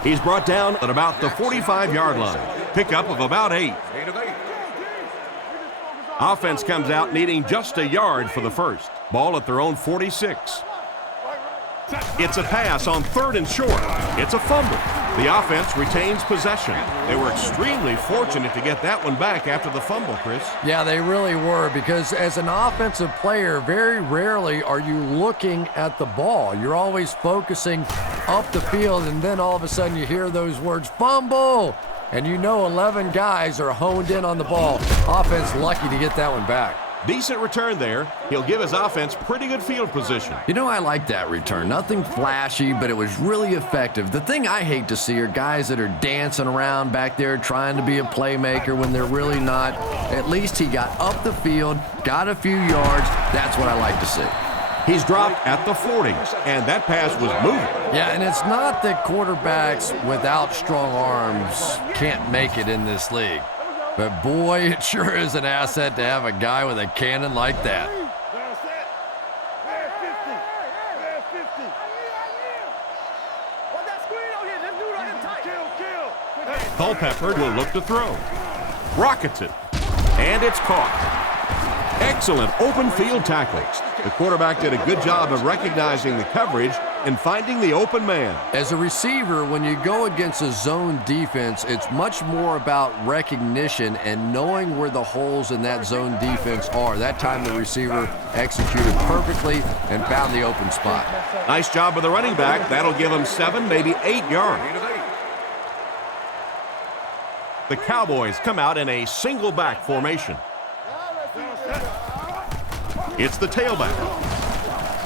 He's brought down at about the 45-yard line. Pickup of about 8. Offense comes out needing just a yard for the first. Ball at their own 46. It's a pass on 3rd and short. It's a fumble. The offense retains possession. They were extremely fortunate to get that one back after the fumble, Chris. Yeah, they really were, because as an offensive player, very rarely are you looking at the ball. You're always focusing up the field, and then all of a sudden you hear those words, fumble! And you know 11 guys are honed in on the ball. Offense lucky to get that one back. Decent return there. He'll give his offense pretty good field position. You know, I like that return. Nothing flashy, but it was really effective. The thing I hate to see are guys that are dancing around back there trying to be a playmaker when they're really not. At least he got up the field, got a few yards. That's what I like to see. He's dropped at the 40, and that pass was moving. Yeah, and it's not that quarterbacks without strong arms can't make it in this league. But boy, it sure is an asset to have a guy with a cannon like that. Culpepper will look to throw. Rockets it. And it's caught. Excellent open field tackle. The quarterback did a good job of recognizing the coverage and finding the open man. As a receiver, when you go against a zone defense, it's much more about recognition and knowing where the holes in that zone defense are. That time the receiver executed perfectly and found the open spot. Nice job with the running back. That'll give him 7, maybe 8 yards. The Cowboys come out in a single back formation. It's the tailback.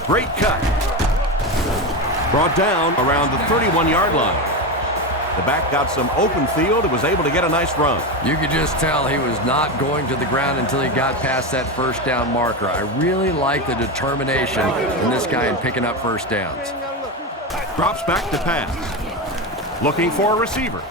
Great cut. Brought down around the 31-yard line. The back got some open field and was able to get a nice run. You could just tell he was not going to the ground until he got past that first down marker. I really like the determination in this guy in picking up first downs. Drops back to pass. Looking for a receiver.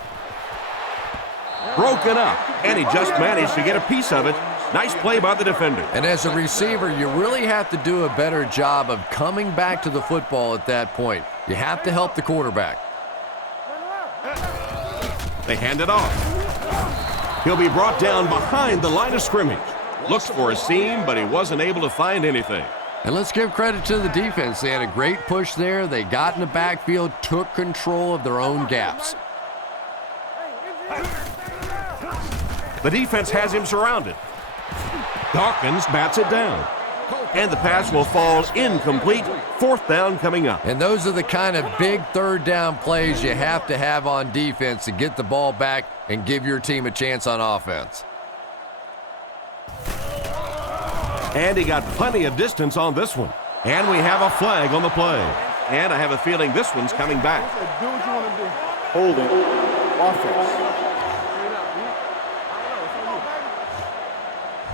Broken up, and he just managed to get a piece of it. Nice play by the defender. And as a receiver, you really have to do a better job of coming back to the football at that point. You have to help the quarterback. They hand it off. He'll be brought down behind the line of scrimmage. Looks for a seam, but he wasn't able to find anything. And let's give credit to the defense. They had a great push there. They got in the backfield, took control of their own gaps. The defense has him surrounded. Dawkins bats it down. And the pass will fall incomplete. 4th down coming up. And those are the kind of big 3rd down plays you have to have on defense to get the ball back and give your team a chance on offense. And he got plenty of distance on this one. And we have a flag on the play. And I have a feeling this one's coming back. Do what you want to do. Holding. Offense.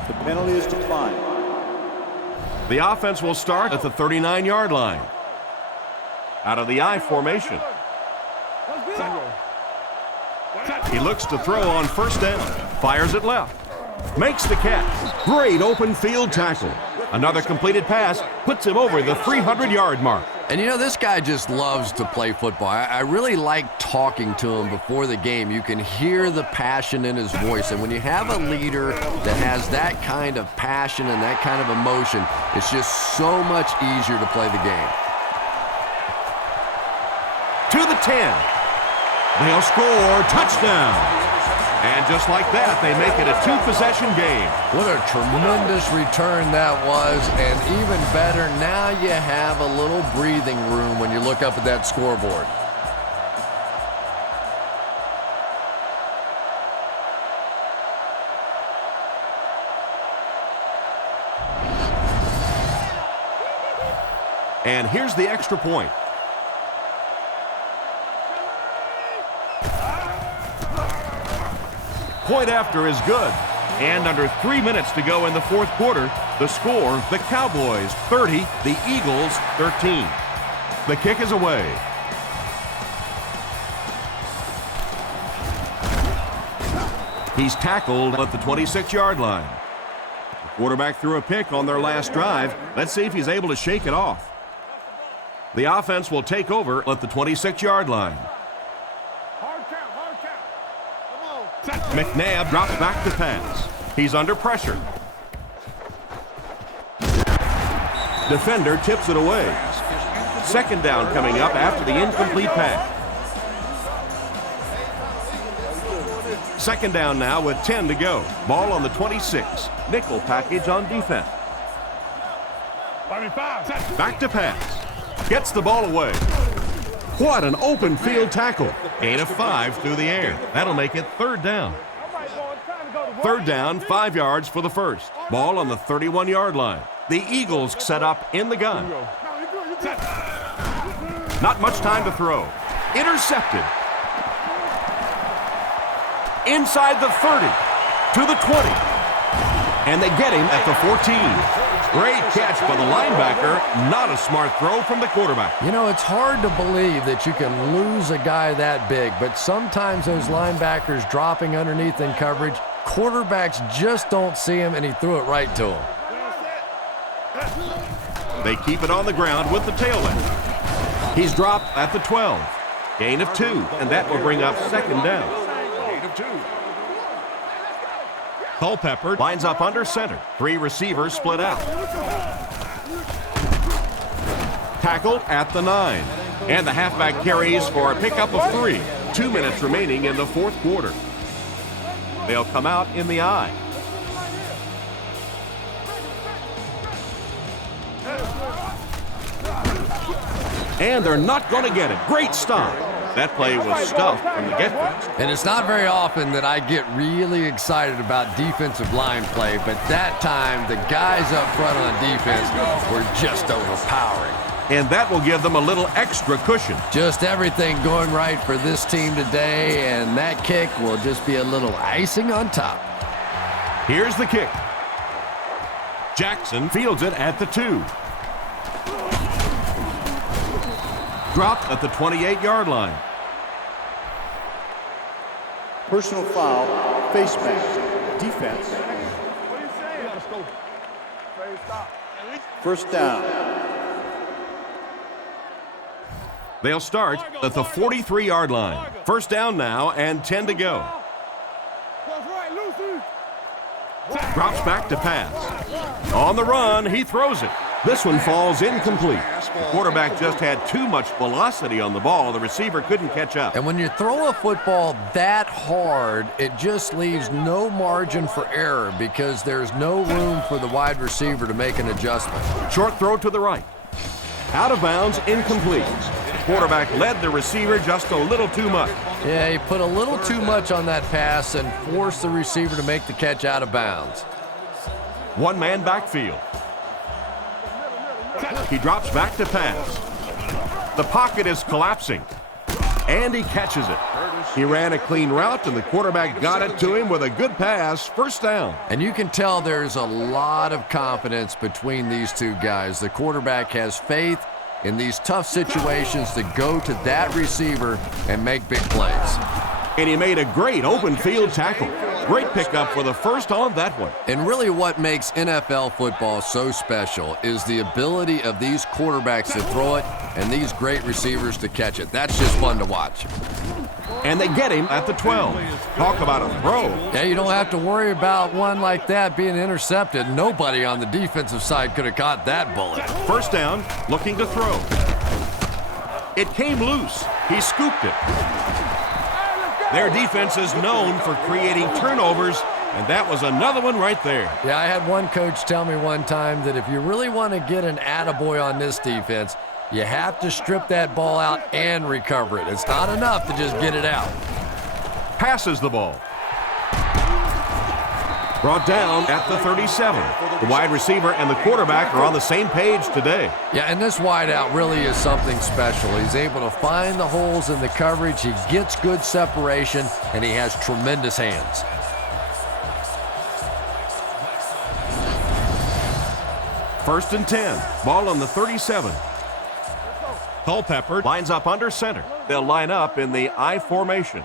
The penalty is declined. The offense will start at the 39-yard line. Out of the I formation. He looks to throw on first down. Fires it left. Makes the catch. Great open field tackle. Another completed pass puts him over the 300-yard mark. And you know, this guy just loves to play football. I really like talking to him before the game. You can hear the passion in his voice. And when you have a leader that has that kind of passion and that kind of emotion, it's just so much easier to play the game. To the 10. They'll score. Touchdown. And just like that, they make it a two-possession game. What a tremendous return that was. And even better, now you have a little breathing room when you look up at that scoreboard. And here's the extra point. Point after is good. And under 3 minutes to go in the fourth quarter, the score, the Cowboys 30, the Eagles 13. The kick is away. He's tackled at the 26-yard line. The quarterback threw a pick on their last drive. Let's see if he's able to shake it off. The offense will take over at the 26-yard line. McNabb drops back to pass. He's under pressure. Defender tips it away. Second down coming up after the incomplete pass. Second down now with 10 to go. Ball on the 26. Nickel package on defense. Back to pass. Gets the ball away. What an open field tackle. Gain of 5 through the air. That'll make it third down. Third down, 5 yards for the first. Ball on the 31-yard line. The Eagles set up in the gun. Not much time to throw. Intercepted. Inside the 30. To the 20. And they get him at the 14. Great catch by the linebacker. Not a smart throw from the quarterback. You know, it's hard to believe that you can lose a guy that big, but sometimes those linebackers dropping underneath in coverage, quarterbacks just don't see him, and he threw it right to him. They keep it on the ground with the tailwind. He's dropped at the 12. Gain of 2, and that will bring up second down. Gain of 2. Culpepper lines up under center. 3 receivers split out. Tackled at the 9. And the halfback carries for a pickup of 3. 2 minutes remaining in the fourth quarter. They'll come out in the I. And they're not going to get it. Great stop. That play was stuffed from the get-go. And it's not very often that I get really excited about defensive line play, but that time the guys up front on defense were just overpowering. And that will give them a little extra cushion. Just everything going right for this team today, and that kick will just be a little icing on top. Here's the kick. Jackson fields it at the 2. Dropped at the 28-yard line. Personal foul, face mask, defense. First down. They'll start at the 43-yard line. First down now and 10 to go. Drops back to pass. On the run, he throws it. This one falls incomplete. The quarterback just had too much velocity on the ball. The receiver couldn't catch up. And when you throw a football that hard, it just leaves no margin for error because there's no room for the wide receiver to make an adjustment. Short throw to the right. Out of bounds, incomplete. The quarterback led the receiver just a little too much. Yeah, he put a little too much on that pass and forced the receiver to make the catch out of bounds. One-man backfield. He drops back to pass. The pocket is collapsing, and he catches it. He ran a clean route, and the quarterback got it to him with a good pass. First down. And you can tell there's a lot of confidence between these two guys. The quarterback has faith in these tough situations to go to that receiver and make big plays. And he made a great open field tackle. Great pickup for the first on that one. And really what makes NFL football so special is the ability of these quarterbacks to throw it and these great receivers to catch it. That's just fun to watch. And they get him at the 12. Talk about a throw. Yeah, you don't have to worry about one like that being intercepted. Nobody on the defensive side could have caught that bullet. First down, looking to throw. It came loose. He scooped it. Their defense is known for creating turnovers, and that was another one right there. Yeah, I had one coach tell me one time that if you really want to get an attaboy on this defense, you have to strip that ball out and recover it. It's not enough to just get it out. Passes the ball. Brought down at the 37. The wide receiver and the quarterback are on the same page today. Yeah, and this wideout really is something special. He's able to find the holes in the coverage. He gets good separation, and he has tremendous hands. First and 10. Ball on the 37. Culpepper lines up under center. They'll line up in the I formation.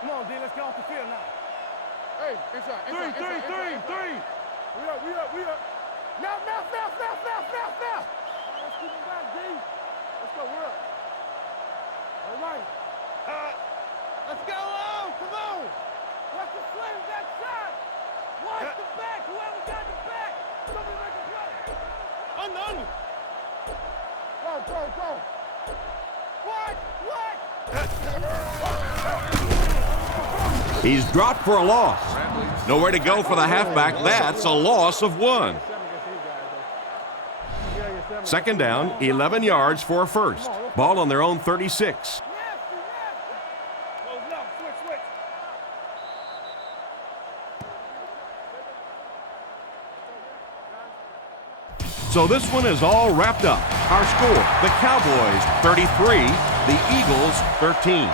Come on, D, let's get off the field now. Hey, inside. Three. We up. Now. Let's keep him back, D. Let's go, we're up. All right. Let's go, come on. Watch the flames, that shot. Watch the back, whoever got the back. Somebody make a play. Under. Go. What? He's dropped for a loss. Nowhere to go for the halfback. That's a loss of 1. Second down, 11 yards for a first. Ball on their own 36. So this one is all wrapped up. Our score, the Cowboys 33, the Eagles 13.